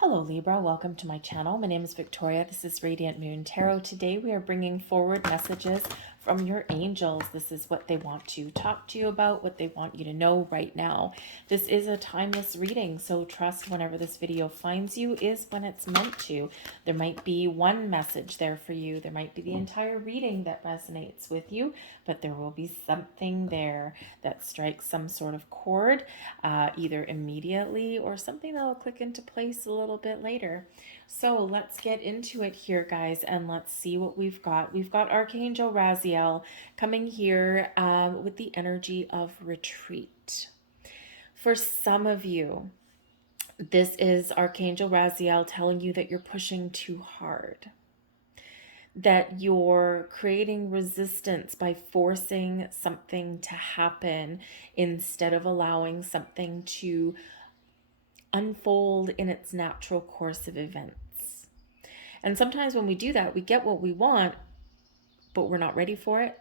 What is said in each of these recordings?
Hello Libra, welcome to my channel. My name is Victoria. This is Radiant Moon Tarot. Today we are bringing forward messages from your angels. This is what they want to talk to you about, what they want you to know right now. This is a timeless reading, so trust whenever this video finds you is when it's meant to. There might be one message there for you. There might be the entire reading that resonates with you, but there will be something there that strikes some sort of chord, either immediately or something that will click into place a little bit later. So let's get into it here, guys, and let's see what we've got. We've got Archangel Raziel coming here with the energy of retreat. For some of you, this is Archangel Raziel telling you that you're pushing too hard, that you're creating resistance by forcing something to happen instead of allowing something to unfold in its natural course of events. And sometimes when we do that, we get what we want, but we're not ready for it,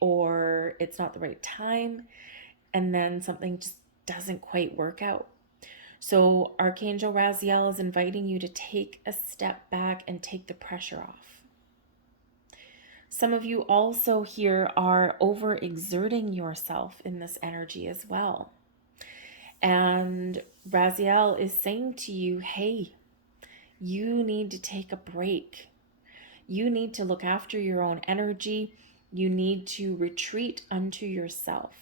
or it's not the right time, and then something just doesn't quite work out. So Archangel Raziel is inviting you to take a step back and take the pressure off. Some of you also here are overexerting yourself in this energy as well. And Raziel is saying to you, hey, you need to take a break. You need to look after your own energy. You need to retreat unto yourself.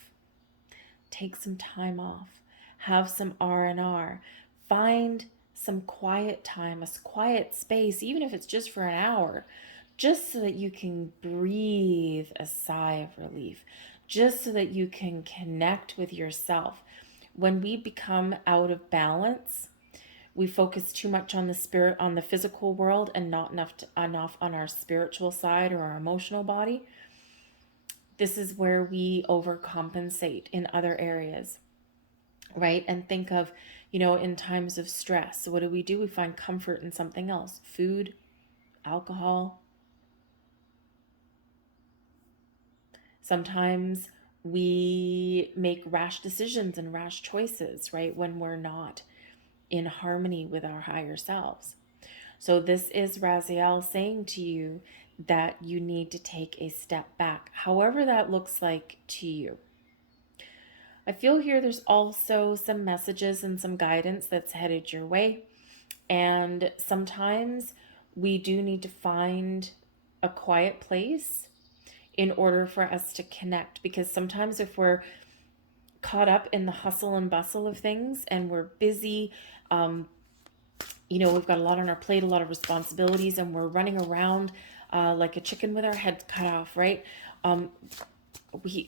Take some time off. Have some R&R. Find some quiet time, a quiet space, even if it's just for an hour, just so that you can breathe a sigh of relief, just so that you can connect with yourself. When we become out of balance, we focus too much on the spirit, on the physical world, and not enough on our spiritual side or our emotional body. This is where we overcompensate in other areas, right? And think of, in times of stress, so what do? We find comfort in something else: food, alcohol. Sometimes we make rash decisions and rash choices, right, when we're not in harmony with our higher selves. So this is Raziel saying to you that you need to take a step back, however that looks like to you. I feel here there's also some messages and some guidance that's headed your way. And sometimes we do need to find a quiet place in order for us to connect, because sometimes if we're caught up in the hustle and bustle of things and we're busy, we've got a lot on our plate, a lot of responsibilities, and we're running around like a chicken with our head cut off, right?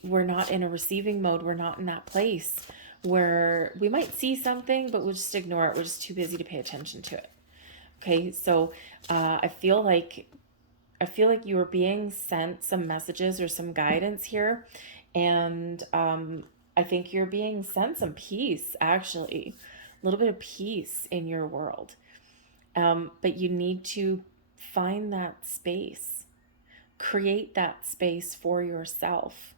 We're not in a receiving mode. We're not in that place where we might see something, but we'll just ignore it. We're just too busy to pay attention to it. Okay, so I feel like you are being sent some messages or some guidance here, and I think you're being sent some peace, actually, a little bit of peace in your world. But you need to find that space, create that space for yourself.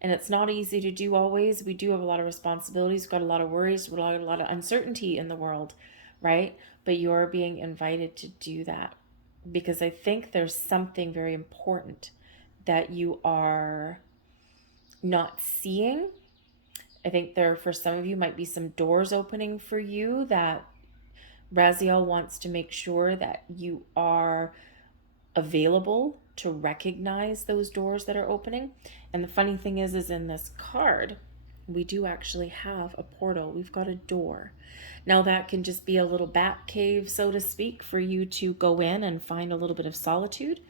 And it's not easy to do always. We do have a lot of responsibilities, got a lot of worries, a lot of uncertainty in the world, right? But you're being invited to do that, because I think there's something very important that you are not seeing. I think there, for some of you, might be some doors opening for you that Raziel wants to make sure that you are available to recognize those doors that are opening. And the funny thing is in this card, we do actually have a portal. We've got a door. Now that can just be a little bat cave, so to speak, for you to go in and find a little bit of solitude.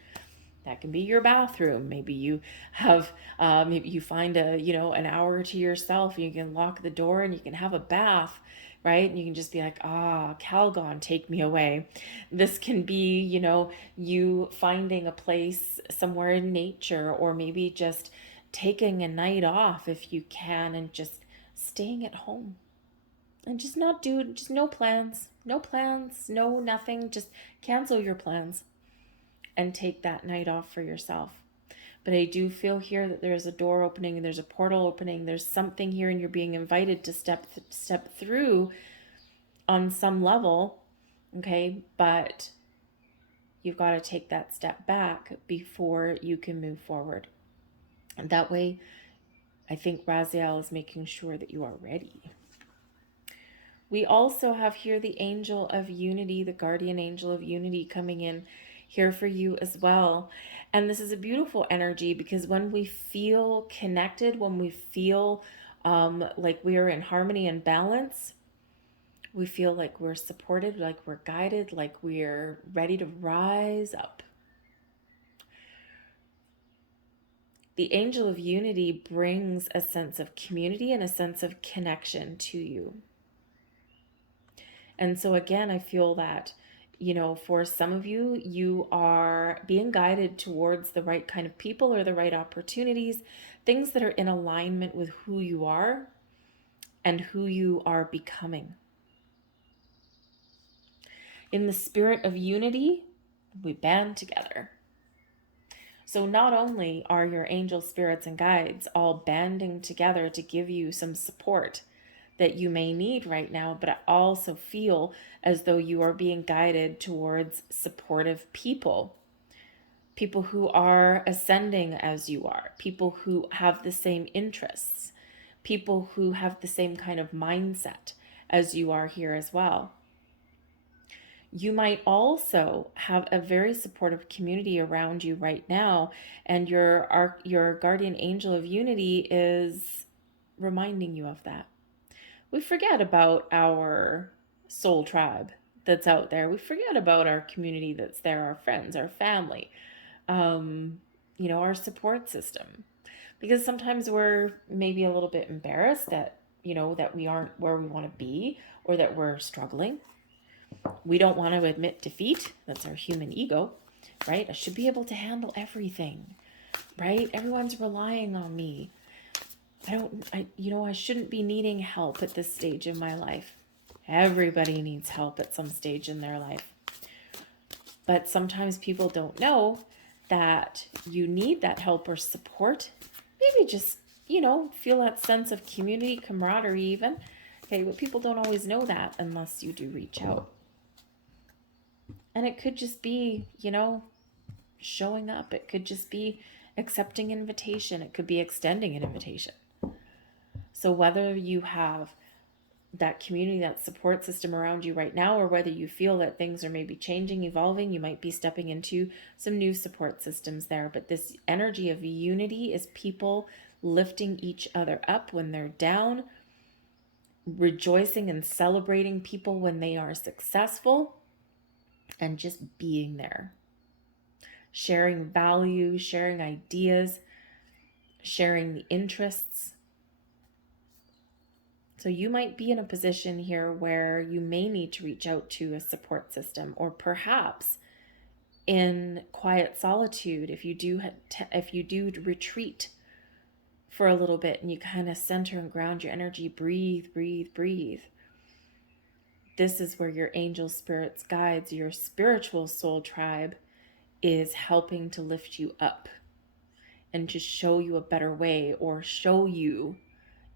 That can be your bathroom. Maybe you have, maybe you find an hour to yourself, and you can lock the door and you can have a bath, right? And you can just be like, Calgon, take me away. This can be, you finding a place somewhere in nature, or maybe just taking a night off if you can, and just staying at home. And just no plans, no nothing. Just cancel your plans and take that night off for yourself. But I do feel here that there's a door opening and there's a portal opening. There's something here, and you're being invited to step through on some level Okay, but you've got to take that step back before you can move forward. And that way, I think Raziel is making sure that you are ready. We also have here the angel of unity, the guardian angel of unity coming in here for you as well. And this is a beautiful energy because when we feel connected, when we feel like we are in harmony and balance, we feel like we're supported, like we're guided, like we're ready to rise up. The angel of unity brings a sense of community and a sense of connection to you. And so again, I feel that, for some of you, you are being guided towards the right kind of people or the right opportunities, things that are in alignment with who you are and who you are becoming. In the spirit of unity, we band together. So not only are your angel spirits and guides all banding together to give you some support that you may need right now, but I also feel as though you are being guided towards supportive people who are ascending as you are, people who have the same interests, people who have the same kind of mindset as you are here as well. You might also have a very supportive community around you right now, and your guardian angel of unity is reminding you of that. We forget about our soul tribe that's out there. We forget about our community that's there, our friends, our family, our support system. Because sometimes we're maybe a little bit embarrassed that, that we aren't where we want to be or that we're struggling. We don't want to admit defeat. That's our human ego, right? I should be able to handle everything, right? Everyone's relying on me. I shouldn't be needing help at this stage in my life. Everybody needs help at some stage in their life. But sometimes people don't know that you need that help or support. Maybe just, feel that sense of community, camaraderie even. Okay, but people don't always know that unless you do reach out. And it could just be, showing up. It could just be accepting invitation. It could be extending an invitation. So whether you have that community, that support system around you right now, or whether you feel that things are maybe changing, evolving, you might be stepping into some new support systems there. But this energy of unity is people lifting each other up when they're down, rejoicing and celebrating people when they are successful, and just being there. Sharing value, sharing ideas, sharing the interests. So you might be in a position here where you may need to reach out to a support system, or perhaps in quiet solitude, if you do retreat for a little bit and you kind of center and ground your energy, breathe. This is where your angel spirits, guides, your spiritual soul tribe is helping to lift you up and to show you a better way, or show you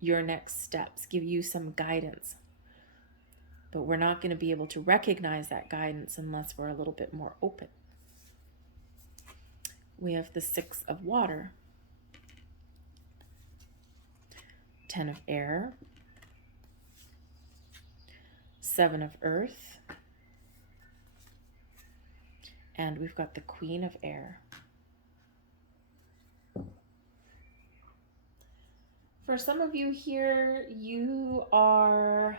your next steps, give you some guidance. But we're not going to be able to recognize that guidance unless we're a little bit more open. We have the 6 of water, 10 of air, 7 of earth, and we've got the Queen of air. For some of you here, you're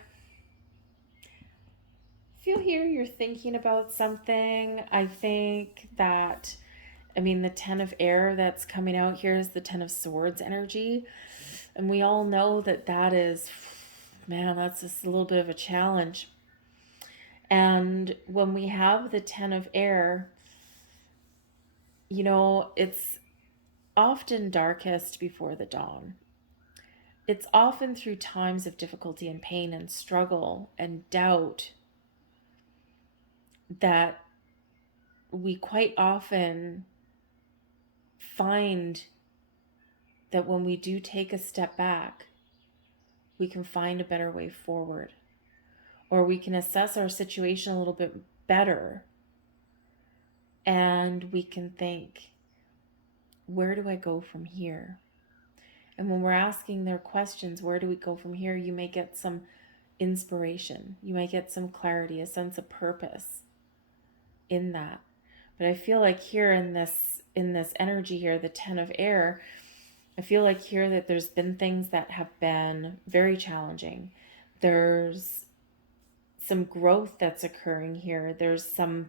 thinking about something. I think that, the 10 of air that's coming out here is the 10 of swords energy. And we all know that is, that's just a little bit of a challenge. And when we have the 10 of air, it's often darkest before the dawn. It's often through times of difficulty and pain and struggle and doubt that we quite often find that when we do take a step back, we can find a better way forward. or we can assess our situation a little bit better, and we can think, where do I go from here? And when we're asking their questions, where do we go from here, you may get some inspiration. You might get some clarity, a sense of purpose in that. But I feel like here in this energy here, the 10 of air, I feel like here that there's been things that have been very challenging. There's some growth that's occurring here. There's a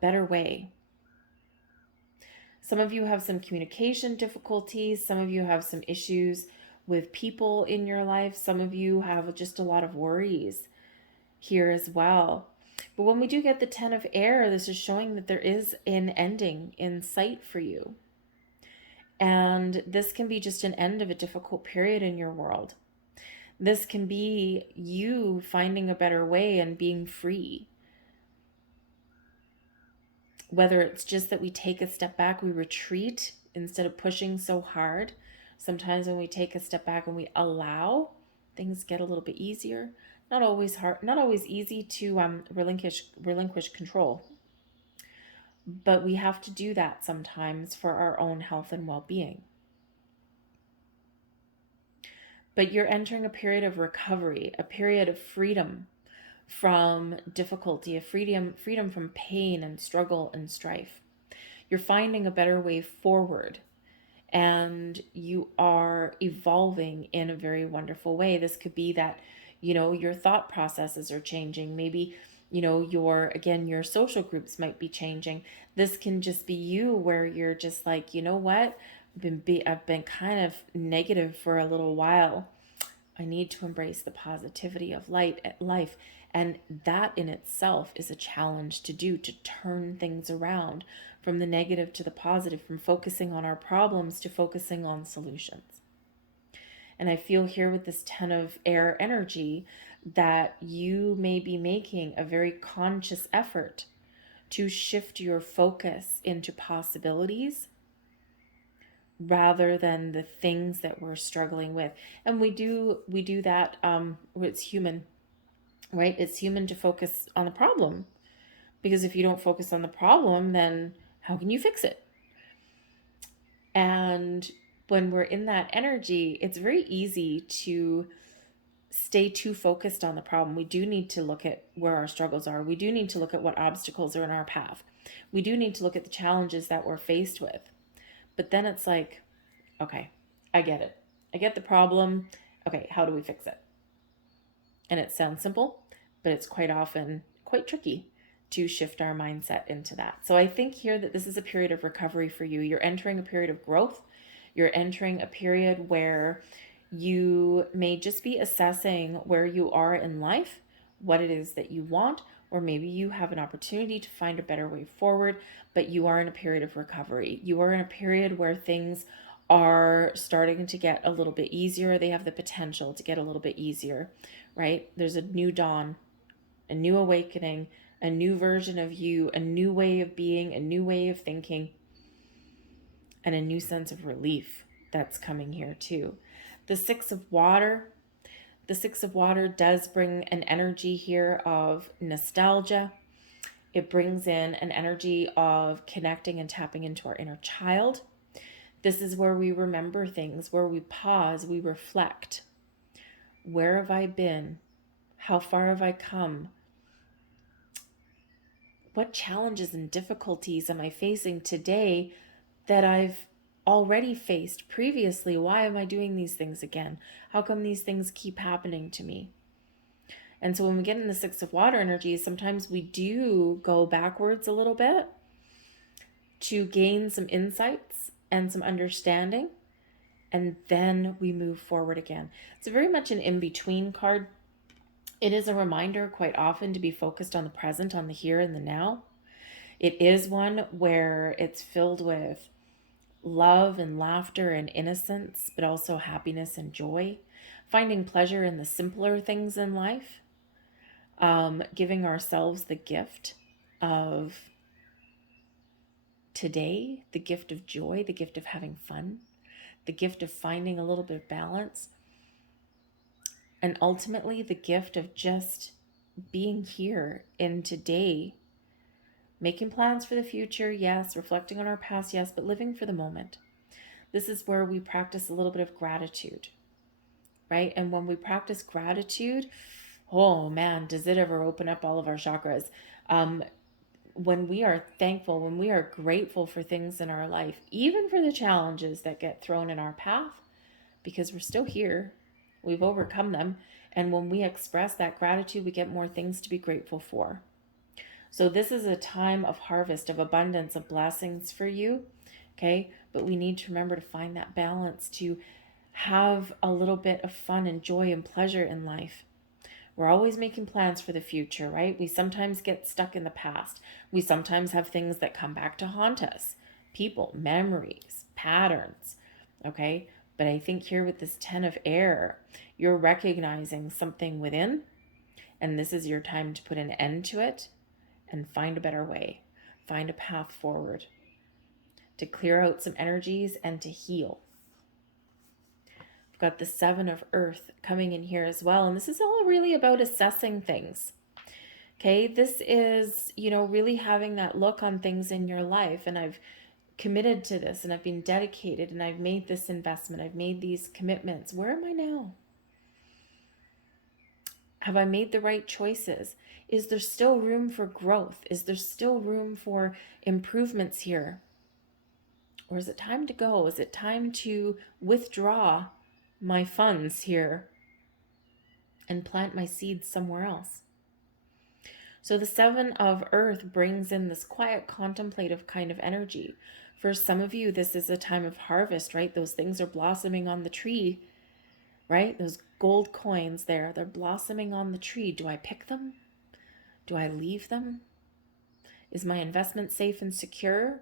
better way. Some of you have some communication difficulties. Some of you have some issues with people in your life. Some of you have just a lot of worries here as well. But when we do get the 10 of air, this is showing that there is an ending in sight for you. And this can be just an end of a difficult period in your world. This can be you finding a better way and being free. Whether it's just that we take a step back, we retreat instead of pushing so hard. Sometimes when we take a step back and we allow, things get a little bit easier. Not always hard, not always easy to relinquish control. But we have to do that sometimes for our own health and well-being. But you're entering a period of recovery, a period of freedom from difficulty, a freedom from pain and struggle and strife. You're finding a better way forward, and you are evolving in a very wonderful way. This could be that, your thought processes are changing. Maybe, your social groups might be changing. This can just be you where you're just like, you know what? I've been kind of negative for a little while. I need to embrace the positivity of life. And that in itself is a challenge to do, to turn things around from the negative to the positive, from focusing on our problems to focusing on solutions. And I feel here with this 10 of air energy that you may be making a very conscious effort to shift your focus into possibilities rather than the things that we're struggling with. And we do that. It's human, right? It's human to focus on the problem, because if you don't focus on the problem, then how can you fix it? And when we're in that energy, it's very easy to stay too focused on the problem. We do need to look at where our struggles are. We do need to look at what obstacles are in our path. We do need to look at the challenges that we're faced with. But then it's like, okay, I get it. I get the problem. Okay, how do we fix it? And it sounds simple, but it's quite often quite tricky to shift our mindset into that. So I think here that this is a period of recovery for you. You're entering a period of growth. You're entering a period where you may just be assessing where you are in life, what it is that you want, or maybe you have an opportunity to find a better way forward, but you are in a period of recovery. You are in a period where things are starting to get a little bit easier. They have the potential to get a little bit easier, right? There's a new dawn, a new awakening, a new version of you, a new way of being, a new way of thinking, and a new sense of relief that's coming here too. The Six of Water does bring an energy here of nostalgia. It brings in an energy of connecting and tapping into our inner child. This is where we remember things, where we pause, we reflect. Where have I been? How far have I come? What challenges and difficulties am I facing today that I've already faced previously? Why am I doing these things again? How come these things keep happening to me? And so when we get in the Six of Water energy, sometimes we do go backwards a little bit to gain some insights and some understanding, and then we move forward again. It's very much an in-between card. It is a reminder quite often to be focused on the present, on the here and the now. It is one where it's filled with love and laughter and innocence, but also happiness and joy, finding pleasure in the simpler things in life, giving ourselves the gift of today, the gift of joy, the gift of having fun, the gift of finding a little bit of balance. And ultimately, the gift of just being here in today, making plans for the future, yes, reflecting on our past, yes, but living for the moment. This is where we practice a little bit of gratitude, right? And when we practice gratitude, oh man, does it ever open up all of our chakras. When we are thankful, when we are grateful for things in our life, even for the challenges that get thrown in our path, because we're still here, we've overcome them. And when we express that gratitude, we get more things to be grateful for. So this is a time of harvest, of abundance, of blessings for you, okay? But we need to remember to find that balance, to have a little bit of fun and joy and pleasure in life. We're always making plans for the future, right? We sometimes get stuck in the past. We sometimes have things that come back to haunt us. People, memories, patterns, okay? But I think here with this 10 of air, you're recognizing something within, and this is your time to put an end to it and find a better way, find a path forward, to clear out some energies and to heal. We've got the 7 of earth coming in here as well. And this is all really about assessing things. Okay, this is, really having that look on things in your life. And I've committed to this and I've been dedicated and I've made this investment. I've made these commitments. Where am I now? Have I made the right choices? Is there still room for growth? Is there still room for improvements here? Or is it time to go? Is it time to withdraw my funds here and plant my seeds somewhere else? So the 7 of earth brings in this quiet, contemplative kind of energy. For some of you, this is a time of harvest, right? Those things are blossoming on the tree, right? Those gold coins there, they're blossoming on the tree. Do I pick them? Do I leave them? Is my investment safe and secure?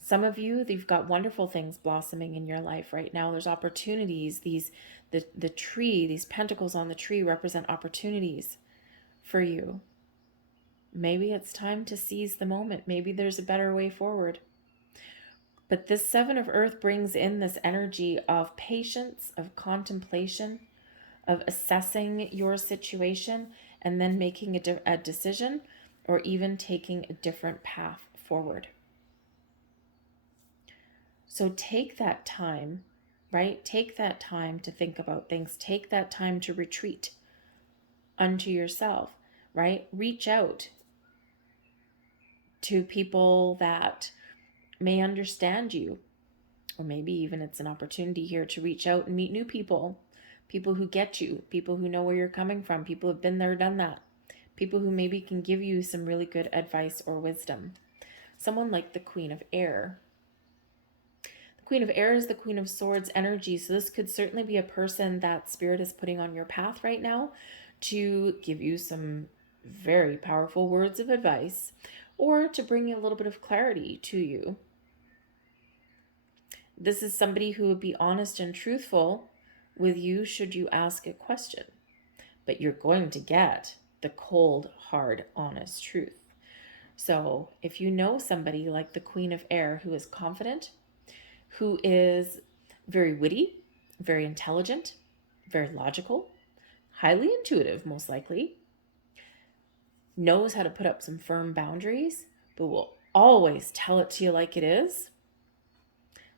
Some of you, you've got wonderful things blossoming in your life right now. There's opportunities. The tree, these pentacles on the tree represent opportunities for you. Maybe it's time to seize the moment. Maybe there's a better way forward. But this 7 of earth brings in this energy of patience, of contemplation, of assessing your situation and then making a decision or even taking a different path forward. So take that time, right? Take that time to think about things. Take that time to retreat unto yourself, right? Reach out to people that may understand you, or maybe even it's an opportunity here to reach out and meet new people, people who get you, people who know where you're coming from, people who've been there, done that, people who maybe can give you some really good advice or wisdom. Someone like the Queen of Air. The Queen of Air is the Queen of Swords energy, so this could certainly be a person that Spirit is putting on your path right now to give you some very powerful words of advice or to bring a little bit of clarity to you. This is somebody who would be honest and truthful with you should you ask a question, but you're going to get the cold, hard, honest truth. So if you know somebody like the Queen of Air who is confident, who is very witty, very intelligent, very logical, highly intuitive, most likely, knows how to put up some firm boundaries, but will always tell it to you like it is.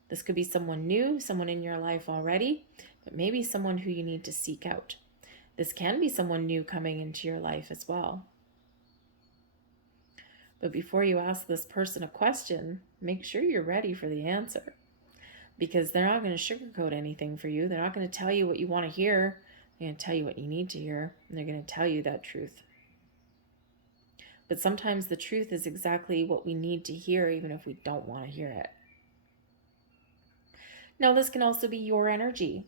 This could be someone new, someone in your life already, but maybe someone who you need to seek out. This can be someone new coming into your life as well. But before you ask this person a question, make sure you're ready for the answer, because they're not going to sugarcoat anything for you. They're not going to tell you what you want to hear. They're going to tell you what you need to hear, and they're going to tell you that truth. But sometimes the truth is exactly what we need to hear, even if we don't want to hear it. Now, this can also be your energy,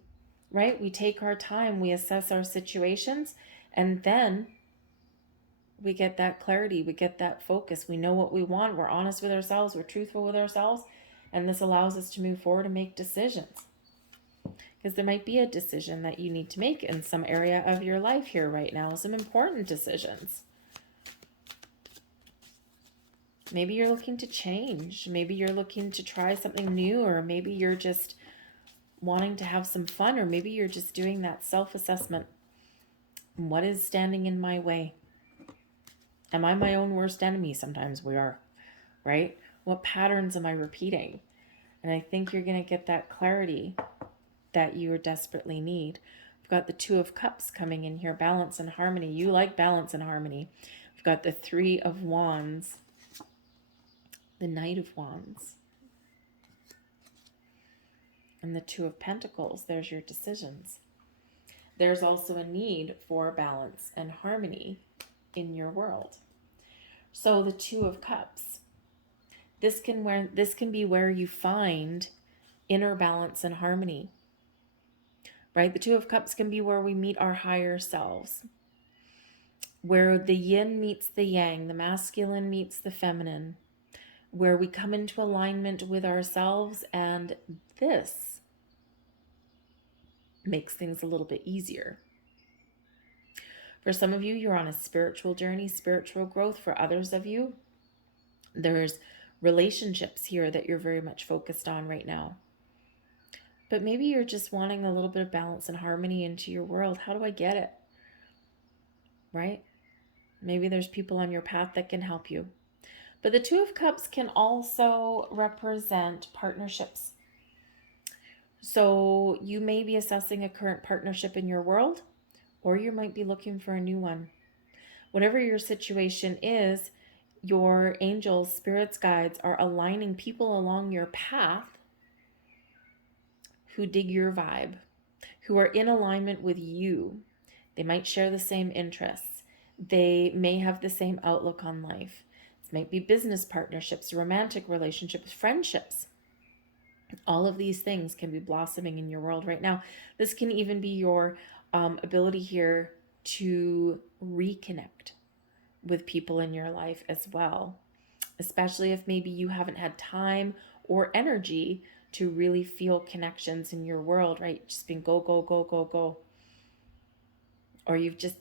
right? We take our time, we assess our situations, and then we get that clarity, we get that focus. We know what we want, we're honest with ourselves, we're truthful with ourselves, and this allows us to move forward and make decisions. Because there might be a decision that you need to make in some area of your life here right now, some important decisions. Maybe you're looking to change. Maybe you're looking to try something new, or maybe you're just wanting to have some fun, or maybe you're just doing that self-assessment. What is standing in my way? Am I my own worst enemy? Sometimes we are, right? What patterns am I repeating? And I think you're going to get that clarity that you desperately need. We've got the Two of Cups coming in here, balance and harmony. You like balance and harmony. We've got the Three of Wands, the Knight of Wands, and the Two of Pentacles. There's your decisions. There's also a need for balance and harmony in your world. So the Two of Cups, this can be where you find inner balance and harmony, right? The Two of Cups can be where we meet our higher selves, where the yin meets the yang, the masculine meets the feminine, where we come into alignment with ourselves, and this makes things a little bit easier. For some of you, you're on a spiritual journey, spiritual growth. For others of you, there's relationships here that you're very much focused on right now. But maybe you're just wanting a little bit of balance and harmony into your world. How do I get it? Right? Maybe there's people on your path that can help you. But the Two of Cups can also represent partnerships. So you may be assessing a current partnership in your world, or you might be looking for a new one. Whatever your situation is, your angels, spirits, guides are aligning people along your path who dig your vibe, who are in alignment with you. They might share the same interests. They may have the same outlook on life. This might be business partnerships, romantic relationships, friendships. All of these things can be blossoming in your world right now. This can even be your ability here to reconnect with people in your life as well, especially if maybe you haven't had time or energy to really feel connections in your world, right? Just been go, go, go, go, go. Or you've just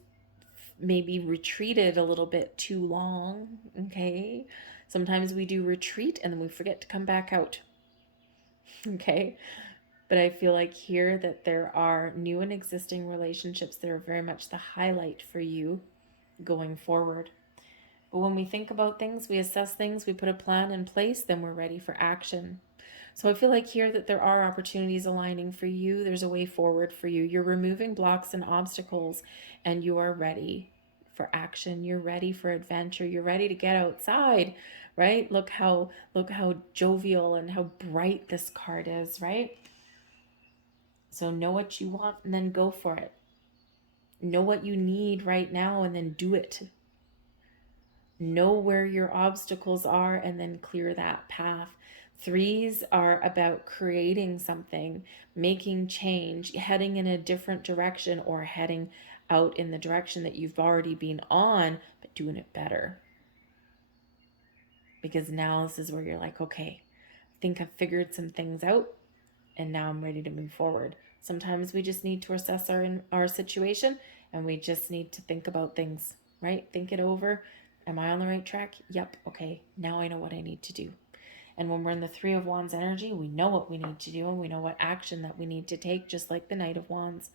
maybe retreated a little bit too long, okay? Sometimes we do retreat and then we forget to come back out, okay? But I feel like here that there are new and existing relationships that are very much the highlight for you going forward. But when we think about things, we assess things, we put a plan in place, then we're ready for action. So I feel like here that there are opportunities aligning for you. There's a way forward for you. You're removing blocks and obstacles, and you are ready for action. You're ready for adventure. You're ready to get outside, right? Look how jovial and how bright this card is, right? So know what you want and then go for it. Know what you need right now and then do it. Know where your obstacles are and then clear that path. Threes are about creating something, making change, heading in a different direction, or heading out in the direction that you've already been on, but doing it better. Because now this is where you're like, okay, I think I've figured some things out and now I'm ready to move forward. Sometimes we just need to assess our situation, and we just need to think about things, right? Think it over. Am I on the right track? Yep. Okay. Now I know what I need to do. And when we're in the Three of Wands energy, we know what we need to do and we know what action that we need to take, just like the Knight of Wands.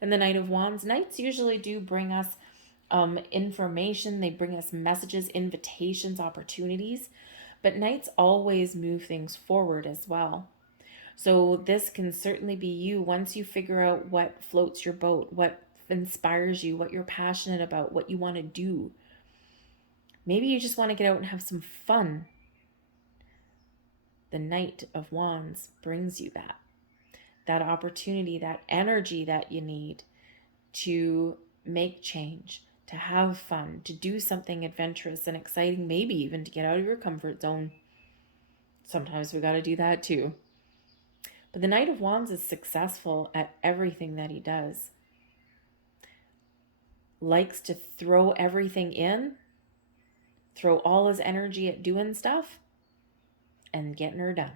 And the Knight of Wands, Knights usually do bring us information. They bring us messages, invitations, opportunities. But Knights always move things forward as well. So this can certainly be you once you figure out what floats your boat, what inspires you, what you're passionate about, what you want to do. Maybe you just want to get out and have some fun. The Knight of Wands brings you that opportunity, that energy that you need to make change, to have fun, to do something adventurous and exciting, maybe even to get out of your comfort zone. Sometimes we got to do that too. But the Knight of Wands is successful at everything that he does. Likes to throw everything in, throw all his energy at doing stuff and getting her done.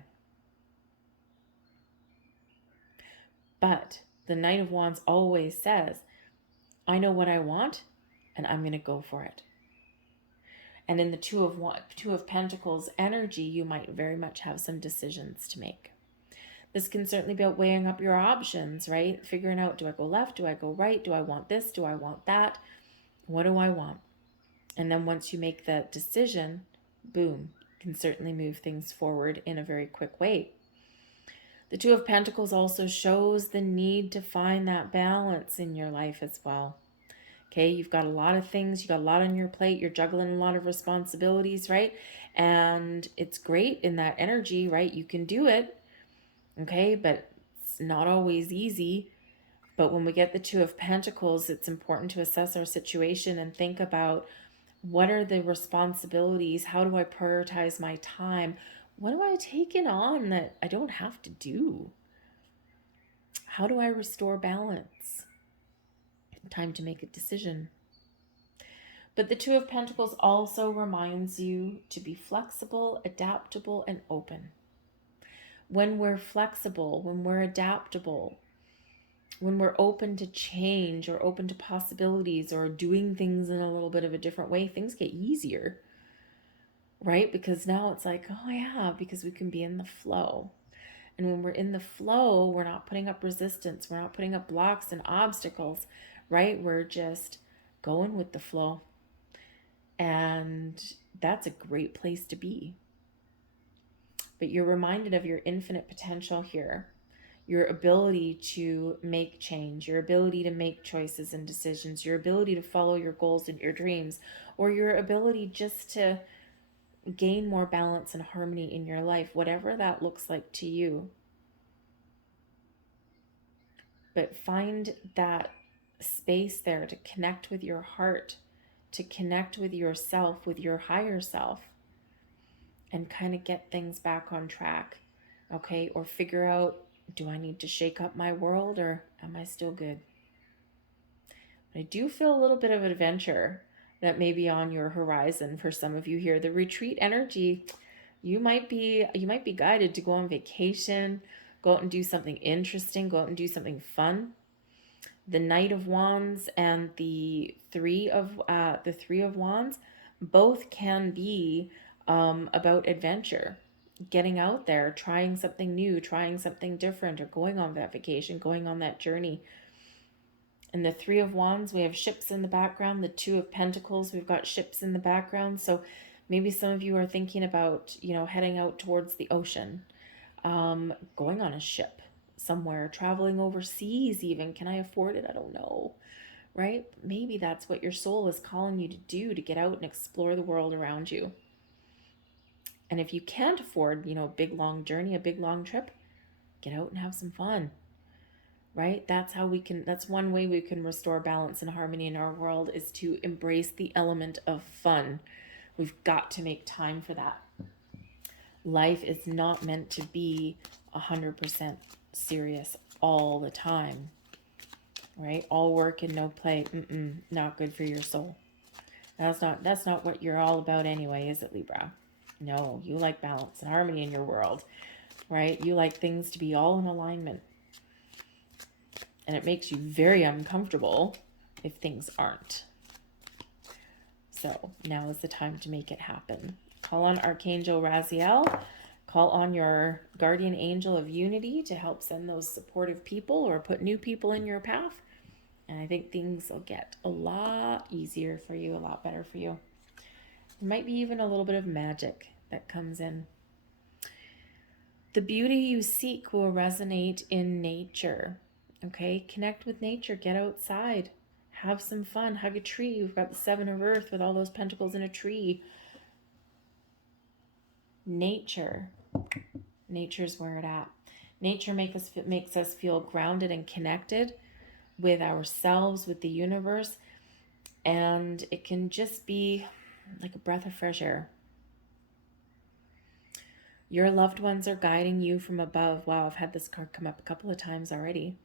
But the Knight of Wands always says, I know what I want and I'm going to go for it. And in the Two of Pentacles energy, you might very much have some decisions to make. This can certainly be about weighing up your options, right? Figuring out, do I go left? Do I go right? Do I want this? Do I want that? What do I want? And then once you make that decision, boom, can certainly move things forward in a very quick way. The Two of Pentacles also shows the need to find that balance in your life as well. Okay, you've got a lot of things, you got a lot on your plate, you're juggling a lot of responsibilities, right? And it's great in that energy, right? You can do it, okay, but it's not always easy. But when we get the Two of Pentacles, it's important to assess our situation and think about, what are the responsibilities? How do I prioritize my time? What do I take it on that I don't have to do? How do I restore balance? Time to make a decision. But the Two of Pentacles also reminds you to be flexible, adaptable, and open. When we're flexible, when we're adaptable, when we're open to change or open to possibilities or doing things in a little bit of a different way, things get easier, right? Because now it's like, oh yeah, because we can be in the flow. And when we're in the flow, we're not putting up resistance. We're not putting up blocks and obstacles, right? We're just going with the flow. And that's a great place to be. But you're reminded of your infinite potential here, your ability to make change, your ability to make choices and decisions, your ability to follow your goals and your dreams, or your ability just to gain more balance and harmony in your life, whatever that looks like to you. But find that space there to connect with your heart, to connect with yourself, with your higher self, and kind of get things back on track, okay? Or figure out, do I need to shake up my world or am I still good? But I do feel a little bit of adventure that may be on your horizon for some of you here. The retreat energy, you might be guided to go on vacation, go out and do something interesting, go out and do something fun. The Knight of Wands and the Three of Wands both can be about adventure, getting out there, trying something new, trying something different, or going on that vacation, going on that journey. And the Three of Wands, we have ships in the background. The Two of Pentacles, we've got ships in the background. So maybe some of you are thinking about, heading out towards the ocean, going on a ship somewhere, traveling overseas even. Can I afford it? I don't know, right? Maybe that's what your soul is calling you to do, to get out and explore the world around you. And if you can't afford, a big long journey, a big long trip, get out and have some fun, right? That's one way we can restore balance and harmony in our world, is to embrace the element of fun. We've got to make time for that. Life is not meant to be 100% serious all the time, right? All work and no play. Not good for your soul. That's not what you're all about anyway, is it, Libra? No, you like balance and harmony in your world, right? You like things to be all in alignment. And it makes you very uncomfortable if things aren't. So now is the time to make it happen. Call on Archangel Raziel. Call on your guardian angel of unity to help send those supportive people or put new people in your path. And I think things will get a lot easier for you, a lot better for you. There might be even a little bit of magic that comes in. The beauty you seek will resonate in nature. Okay, connect with nature, get outside, have some fun, hug a tree. We've got the Seven of Earth with all those pentacles in a tree. Nature's where it's at. Nature makes us feel grounded and connected with ourselves, with the universe, and it can just be like a breath of fresh air. Your loved ones are guiding you from above. Wow, I've had this card come up a couple of times already.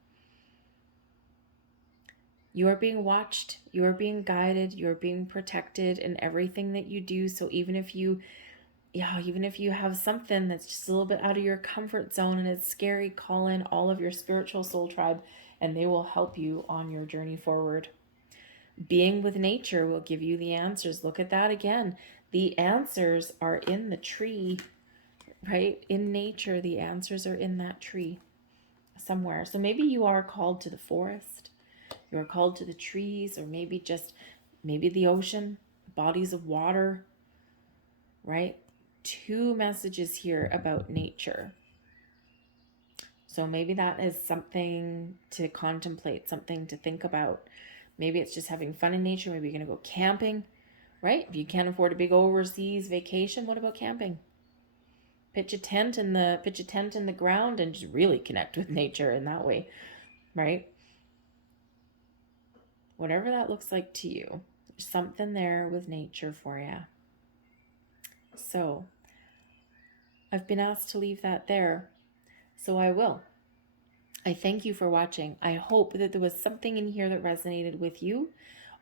You are being watched, you are being guided, you are being protected in everything that you do. So even if you have something that's just a little bit out of your comfort zone and it's scary, call in all of your spiritual soul tribe and they will help you on your journey forward. Being with nature will give you the answers. Look at that again. The answers are in the tree right? In nature, the answers are in that tree somewhere. So maybe you are called to the forest, you are called to the trees, or maybe the ocean, bodies of water, right? Two messages here about nature. So maybe that is something to contemplate, something to think about. Maybe it's just having fun in nature. Maybe you're going to go camping, right? If you can't afford a big overseas vacation, what about camping? Pitch a tent in the ground and just really connect with nature in that way, right? Whatever that looks like to you, there's something there with nature for you. So I've been asked to leave that there, so I will. I thank you for watching. I hope that there was something in here that resonated with you,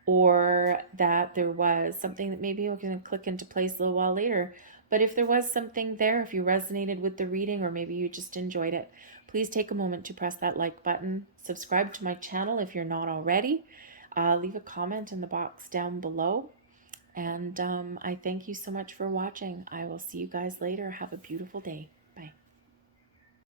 or that there was something that maybe you're going to click into place a little while later. But if there was something there, if you resonated with the reading, or maybe you just enjoyed it, please take a moment to press that like button. Subscribe to my channel if you're not already. Leave a comment in the box down below. And I thank you so much for watching. I will see you guys later. Have a beautiful day.